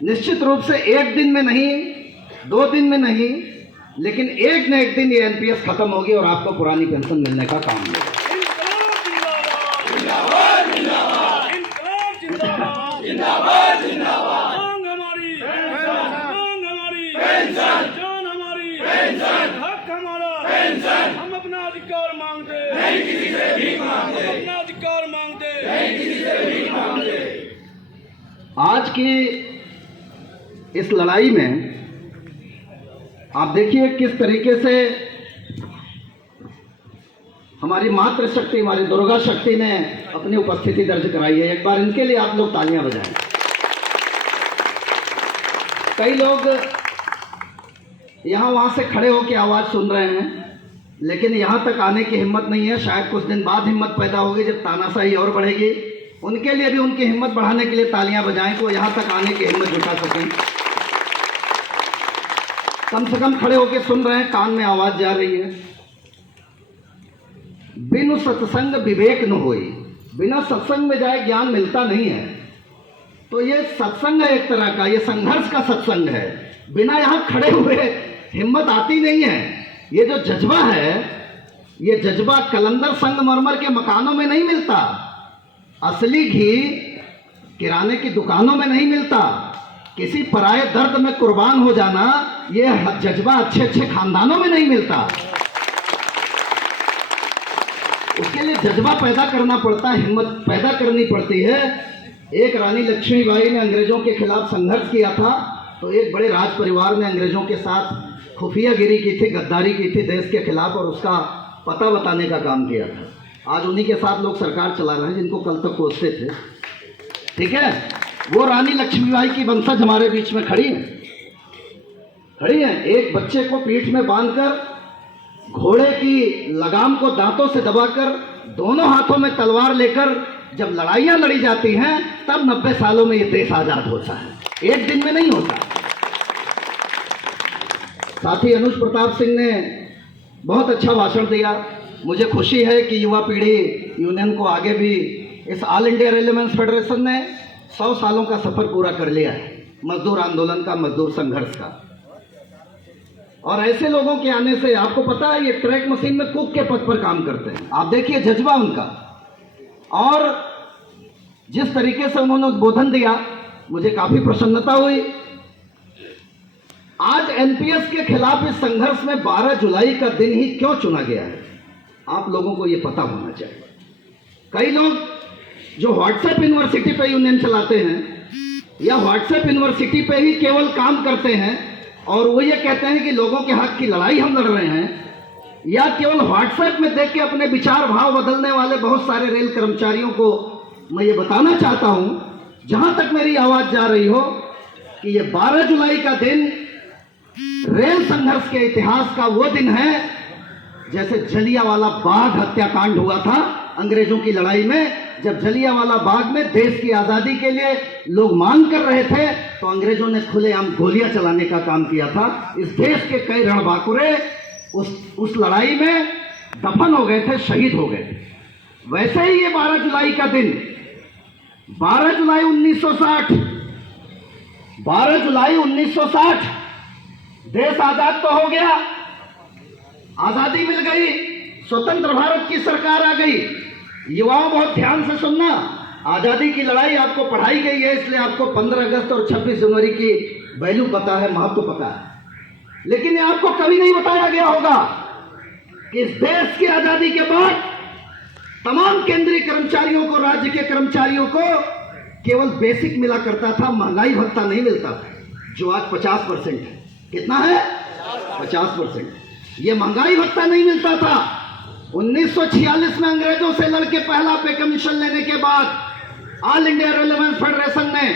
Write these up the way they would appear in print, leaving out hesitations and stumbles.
निश्चित रूप से एक दिन में नहीं, 2 दिन में नहीं, लेकिन एक न एक दिन ये एनपीएस खत्म होगी और आपको पुरानी पेंशन मिलने का काम मिलेगा। हम अपना अधिकार मांगते नहीं, किसी से भीख मांगते, अपना अधिकार मांगते नहीं, किसी से भीख मांगते। आज की इस लड़ाई में आप देखिए किस तरीके से हमारी मातृशक्ति, हमारी दुर्गा शक्ति ने अपनी उपस्थिति दर्ज कराई है। एक बार इनके लिए आप लोग तालियां बजाएं। कई लोग यहां वहां से खड़े होकर आवाज सुन रहे हैं, लेकिन यहां तक आने की हिम्मत नहीं है। शायद कुछ दिन बाद हिम्मत पैदा होगी जब तानाशाही और बढ़ेगी। उनके लिए भी उनकी हिम्मत बढ़ाने के लिए तालियां बजाएं कि वो यहां तक आने की हिम्मत जुटा सकें। कम से कम खड़े होकर सुन रहे हैं, कान में आवाज जा रही है। बिनु सत्संग विवेक न होई, बिना सत्संग में जाए ज्ञान मिलता नहीं है। तो ये सत्संग है एक तरह का, ये संघर्ष का सत्संग है। बिना यहां खड़े हुए हिम्मत आती नहीं है। ये जो जज्बा है, ये जज्बा कलंदर संगमरमर के मकानों में नहीं मिलता, असली घी किराने की दुकानों में नहीं मिलता। किसी पराये दर्द में कुर्बान हो जाना, ये जज्बा अच्छे अच्छे खानदानों में नहीं मिलता। उसके लिए जज्बा पैदा करना पड़ता है, हिम्मत पैदा करनी पड़ती है। एक रानी लक्ष्मीबाई ने अंग्रेजों के खिलाफ संघर्ष किया था, तो एक बड़े राज परिवार ने अंग्रेजों के साथ खुफियागिरी की थी, गद्दारी की थी देश के खिलाफ, और उसका पता बताने का काम किया था। आज उन्हीं के साथ लोग सरकार चला रहे हैं जिनको कल तक कोसते थे। ठीक है, वो रानी लक्ष्मीबाई की वंशज हमारे बीच में खड़ी है। एक बच्चे को पीठ में बांधकर, घोड़े की लगाम को दांतों से दबाकर, दोनों हाथों में तलवार लेकर जब लड़ाइयां लड़ी जाती हैं, तब 90 सालों में ये देश आजाद होता है, एक दिन में नहीं होता। साथी अनुज प्रताप सिंह ने बहुत अच्छा भाषण दिया। मुझे खुशी है कि युवा पीढ़ी यूनियन को आगे भी, इस ऑल इंडिया रेलवेमेंस फेडरेशन ने 100 सालों का सफर पूरा कर लिया है, मजदूर आंदोलन का, मजदूर संघर्ष का। और ऐसे लोगों के आने से आपको पता है, ये ट्रैक मशीन में कुक के पद पर काम करते हैं। आप देखिए जज्बा उनका, और जिस तरीके से उन्होंने उद्बोधन दिया, मुझे काफी प्रसन्नता हुई। आज एनपीएस के खिलाफ इस संघर्ष में 12 जुलाई का दिन ही क्यों चुना गया है, आप लोगों को यह पता होना चाहिए। कई लोग जो व्हाट्सएप यूनिवर्सिटी पे यूनियन चलाते हैं, या व्हाट्सएप यूनिवर्सिटी पे ही केवल काम करते हैं, और वो ये कहते हैं कि लोगों के हक की लड़ाई हम लड़ रहे हैं, या केवल व्हाट्सएप में देख के अपने विचार भाव बदलने वाले बहुत सारे रेल कर्मचारियों को मैं ये बताना चाहता हूं, जहां तक मेरी आवाज जा रही हो, कि ये 12 जुलाई का दिन रेल संघर्ष के इतिहास का वो दिन है जैसे जलियांवाला बाग हत्याकांड हुआ था अंग्रेजों की लड़ाई में। जब जलियांवाला बाग में देश की आजादी के लिए लोग मांग कर रहे थे, तो अंग्रेजों ने खुलेआम गोलियां चलाने का काम किया था। इस देश के कई रणबांकुरे उस लड़ाई में दफन हो गए थे, शहीद हो गए थे। वैसे ही ये 12 जुलाई का दिन, 12 जुलाई 1960, 12 जुलाई 1960 देश आजाद तो हो गया, आजादी मिल गई, स्वतंत्र भारत की सरकार आ गई। युवाओं बहुत ध्यान से सुनना, आजादी की लड़ाई आपको पढ़ाई गई है, इसलिए आपको 15 अगस्त और 26 जनवरी की वैल्यू पता है, महत्व पता है। लेकिन ये आपको कभी नहीं बताया गया होगा कि इस देश की आजादी के बाद तमाम केंद्रीय कर्मचारियों को, राज्य के कर्मचारियों को केवल बेसिक मिला करता था, महंगाई भत्ता नहीं मिलता था, जो आज 50% है। कितना है? 50%। ये महंगाई भत्ता नहीं मिलता था। 1946 में अंग्रेजों से लड़के पहला पे कमीशन लेने के बाद ऑल इंडिया रेलवेमेंस फेडरेशन ने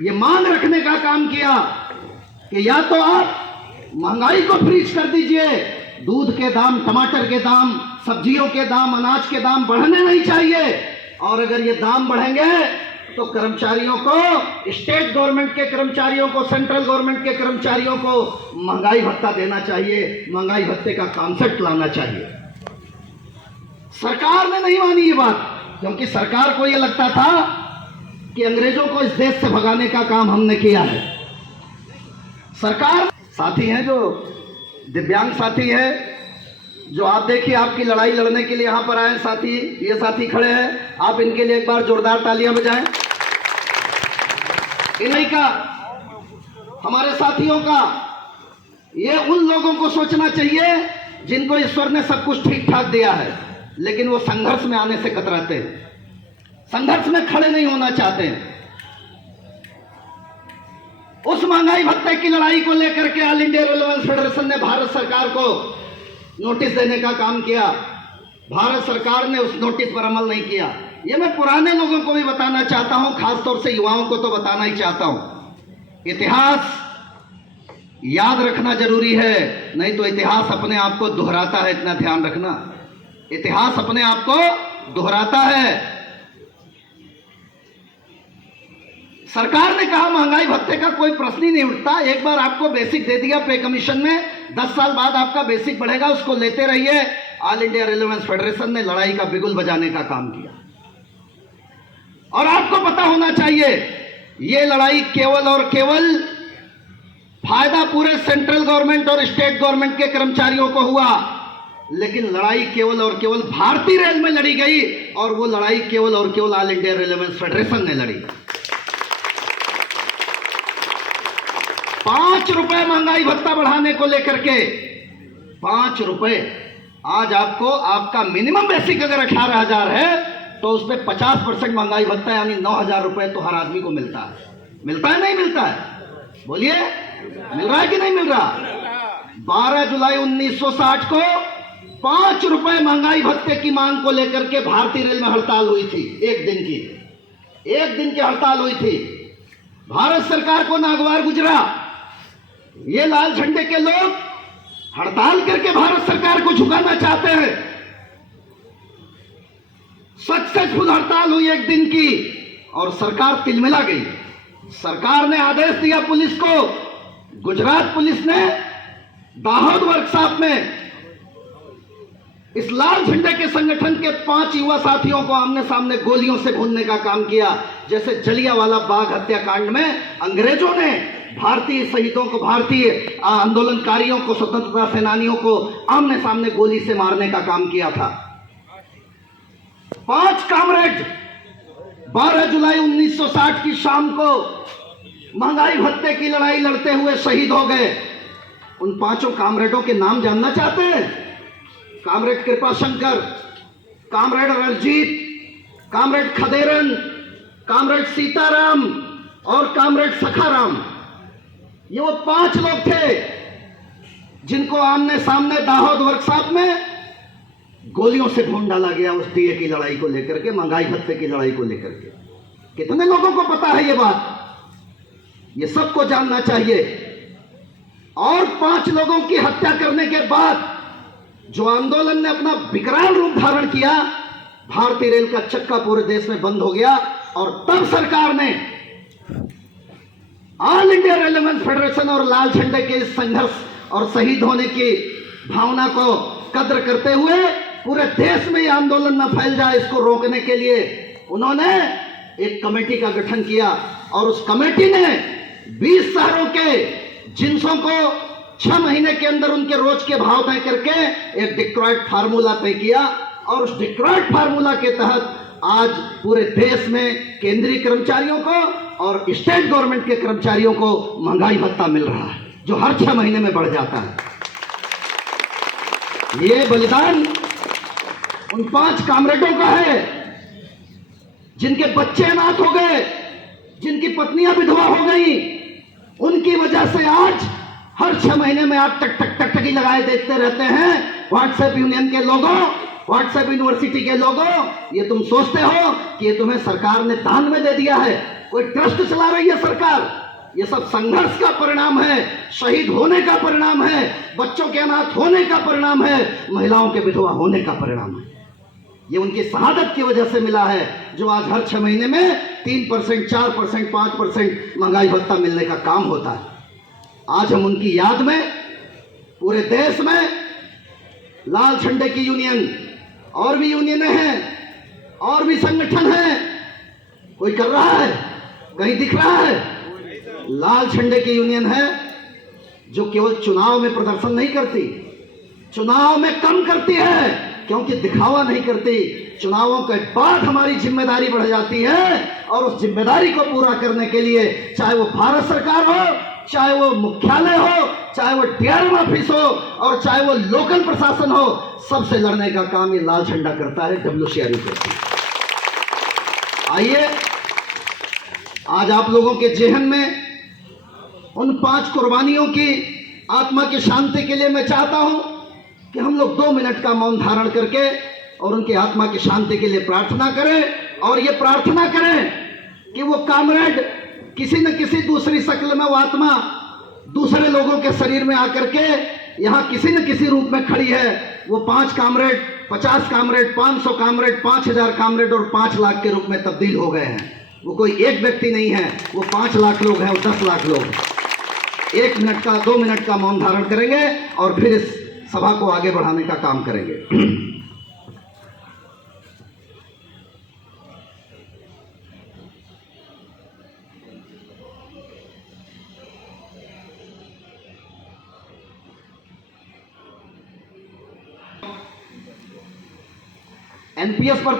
ये मांग रखने का काम किया कि या तो आप महंगाई को फ्रीज कर दीजिए, दूध के दाम, टमाटर के दाम, सब्जियों के दाम, अनाज के दाम बढ़ने नहीं चाहिए, और अगर ये दाम बढ़ेंगे तो कर्मचारियों को, स्टेट गवर्नमेंट के कर्मचारियों को, सेंट्रल गवर्नमेंट के कर्मचारियों को महंगाई भत्ता देना चाहिए, महंगाई भत्ते का कॉन्सेप्ट लाना चाहिए। सरकार ने नहीं मानी ये बात, क्योंकि सरकार को ये लगता था कि अंग्रेजों को इस देश से भगाने का काम हमने किया है। सरकार साथी हैं जो दिव्यांग साथी है, जो आप देखिए आपकी लड़ाई लड़ने के लिए यहाँ पर आए साथी, ये साथी खड़े हैं, आप इनके लिए एक बार जोरदार तालियां बजाएं। इन्हीं का, हमारे साथियों का, ये उन लोगों को सोचना चाहिए जिनको ईश्वर ने सब कुछ ठीक ठाक दिया है, लेकिन वो संघर्ष में आने से कतराते हैं, संघर्ष में खड़े नहीं होना चाहते हैं। उस महंगाई भत्ते की लड़ाई को लेकर के ऑल इंडिया रेलेवेंस फेडरेशन ने भारत सरकार को नोटिस देने का काम किया। भारत सरकार ने उस नोटिस पर अमल नहीं किया। ये मैं पुराने लोगों को भी बताना चाहता हूं, खासतौर से युवाओं को तो बताना ही चाहता हूं। इतिहास याद रखना जरूरी है, नहीं तो इतिहास अपने आप को दोहराता है, इतना ध्यान रखना। इतिहास अपने आप को दोहराता है। सरकार ने कहा महंगाई भत्ते का कोई प्रश्न ही नहीं उठता, एक बार आपको बेसिक दे दिया पे कमीशन में, 10 साल बाद आपका बेसिक बढ़ेगा, उसको लेते रहिए। ऑल इंडिया रेलेवेंस फेडरेशन ने लड़ाई का बिगुल बजाने का काम किया। और आपको पता होना चाहिए, यह लड़ाई केवल और केवल फायदा पूरे सेंट्रल गवर्नमेंट और स्टेट गवर्नमेंट के कर्मचारियों को हुआ, लेकिन लड़ाई केवल और केवल भारतीय रेल में लड़ी गई, और वो लड़ाई केवल और केवल ऑल इंडिया रेलेवेंस फेडरेशन ने लड़ी। 5 रुपए महंगाई भत्ता बढ़ाने को लेकर के, 5 रुपए। आज आपको आपका मिनिमम बेसिक अगर 18,000 है तो उसमें 50% महंगाई भत्ता यानी 9,000 रुपए तो हर आदमी को मिलता है। मिलता है नहीं मिलता है? बोलिए, मिल रहा है कि नहीं मिल रहा? 12 जुलाई 1960 को 5 रुपए महंगाई भत्ते की मांग को लेकर के भारतीय रेल में हड़ताल हुई थी। एक दिन की हड़ताल हुई थी। भारत सरकार को नागवार गुजरा, ये लाल झंडे के लोग हड़ताल करके भारत सरकार को झुकाना चाहते हैं। सक्सेसफुल हड़ताल हुई एक दिन की, और सरकार तिलमिला गई। सरकार ने आदेश दिया पुलिस को, गुजरात पुलिस ने दाहोद वर्कशॉप में इस लाल झंडे के संगठन के 5 युवा साथियों को आमने सामने गोलियों से भूनने का काम किया। जैसे जलियांवाला बाग हत्याकांड में अंग्रेजों ने भारतीय शहीदों को, भारतीय आंदोलनकारियों को, स्वतंत्रता सेनानियों को आमने सामने गोली से मारने का काम किया था। 5 कामरेड 12 जुलाई 1960 की शाम को महंगाई भत्ते की लड़ाई लड़ते हुए शहीद हो गए। उन 5 कामरेडों के नाम जानना चाहते हैं? Comrade Kripashankar, comrade Ranjit, comrade Khaderan, comrade Sitaram और कामरेड सखाराम। ये वो 5 लोग थे जिनको आमने सामने दाहोद वर्कशॉप में गोलियों से भून डाला गया, उस डीए की लड़ाई को लेकर के, महंगाई भत्ते की लड़ाई को लेकर के। कितने लोगों को पता है ये बात? ये सबको जानना चाहिए। और 5 लोगों की हत्या करने के बाद जो आंदोलन ने अपना विकराल रूप धारण किया, भारतीय रेल का चक्का पूरे देश में बंद हो गया। और तब सरकार ने ऑल इंडिया रेलेवेंस फेडरेशन और लाल झंडे के इस संघर्ष और शहीद होने की भावना को कद्र करते हुए पूरे देश में यह आंदोलन न फैल जाए, इसको रोकने के लिए उन्होंने एक कमेटी का गठन किया। और उस कमेटी ने 20 शहरों के जिन्सों को 6 महीने के अंदर उनके रोज के भाव तय करके एक डिक्टॉइट फार्मूला तय किया। और उस डिक्टॉइट फार्मूला के तहत आज पूरे देश में केंद्रीय कर्मचारियों को और स्टेट गवर्नमेंट के कर्मचारियों को महंगाई भत्ता मिल रहा है, जो हर 6 महीने में बढ़ जाता है। ये बलिदान उन 5 कामरेडों का है जिनके बच्चे अनाथ हो गए, जिनकी पत्नियां विधवा हो गई। उनकी वजह से आज हर 6 महीने में आप टकटकी लगाए देखते रहते हैं। व्हाट्सएप यूनियन के लोगों, व्हाट्सएप यूनिवर्सिटी के लोगों, ये तुम सोचते हो कि ये तुम्हें सरकार ने दान में दे दिया है, कोई ट्रस्ट चला रही है सरकार? ये सब संघर्ष का परिणाम है, शहीद होने का परिणाम है, बच्चों के अनाथ होने का परिणाम है, महिलाओं के विधवा होने का परिणाम है। ये उनकी शहादत की वजह से मिला है, जो आज हर 6 महीने में 3%, 4%, 5% महंगाई भत्ता मिलने का काम होता है। आज हम उनकी याद में पूरे देश में लाल झंडे की यूनियन, और भी यूनियनें हैं, और भी संगठन हैं, कोई कर रहा है? कहीं दिख रहा है? लाल झंडे की यूनियन है जो केवल चुनाव में प्रदर्शन नहीं करती, चुनाव में कम करती है, क्योंकि दिखावा नहीं करती। चुनावों के बाद हमारी जिम्मेदारी बढ़ जाती है और उस जिम्मेदारी को पूरा करने के लिए चाहे वो भारत सरकार हो, चाहे वो मुख्यालय हो, चाहे वो डीआरएम ऑफिस हो और चाहे वो लोकल प्रशासन हो, सबसे लड़ने का काम ये लाल झंडा करता है, WCRU करती है। आइए आज आप लोगों के जेहन में उन 5 कुर्बानियों की आत्मा की शांति के लिए मैं चाहता हूं कि हम लोग 2 मिनट का मौन धारण करके और उनकी आत्मा की शांति के लिए प्रार्थना करें और ये प्रार्थना करें कि वो कामरेड किसी न किसी दूसरी शक्ल में वो आत्मा दूसरे लोगों के शरीर में आकर के यहाँ किसी न किसी रूप में खड़ी है। वो 5 कामरेड, 50 कामरेड, 500 कामरेड, 5000 कामरेड और 5 लाख के रूप में तब्दील हो गए हैं। वो कोई एक व्यक्ति नहीं है, वो 5 लाख लोग हैं, वो 10 लाख लोग हैं। 1 मिनट का 2 मिनट का मौन धारण करेंगे और फिर इस सभा को आगे बढ़ाने का काम करेंगे। एनपीएस पर